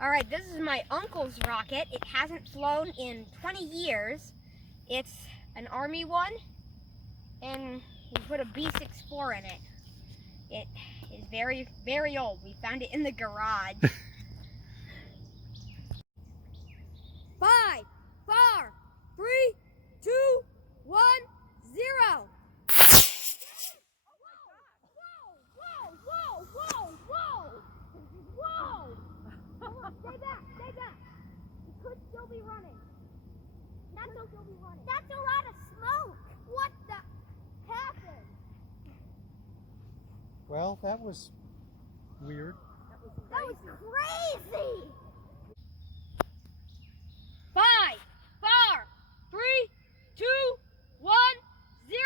All right, this is my uncle's rocket. It hasn't flown in 20 years. It's an Army one, and we put a B-64 in it. It is very, very old. We found it in the garage. 5, 4, 3, 2, 1, 0. Stay back, stay back. It could still be running. That's a lot of smoke. What the happened? Well, that was weird. That was crazy. 5, 4, 3, 2, 1, 0.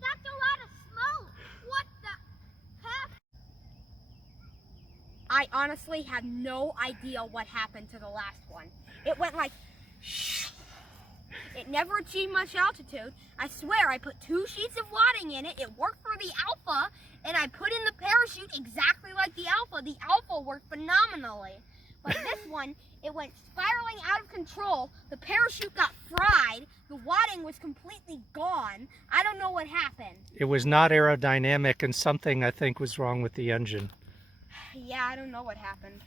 That's a lot of smoke. What the heck? I honestly have no idea what happened to the last one. It went like shh. It never achieved much altitude. I swear I put 2 sheets of wadding in it. It worked for the Alpha, and I put in the parachute exactly like the Alpha. The Alpha worked phenomenally. But this one, it went spiraling out of control. The parachute got fried. The wadding was completely gone. I don't know what happened. It was not aerodynamic, and something I think was wrong with the engine. Yeah, I don't know what happened.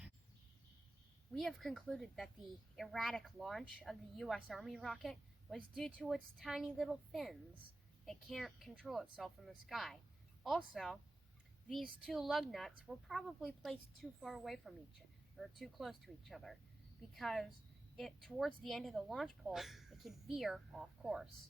We have concluded that the erratic launch of the U.S. Army rocket was due to its tiny little fins. It can't control itself in the sky. Also, these 2 lug nuts were probably placed too far away from each other, or too close to each other, because towards the end of the launch pole, it could veer off course.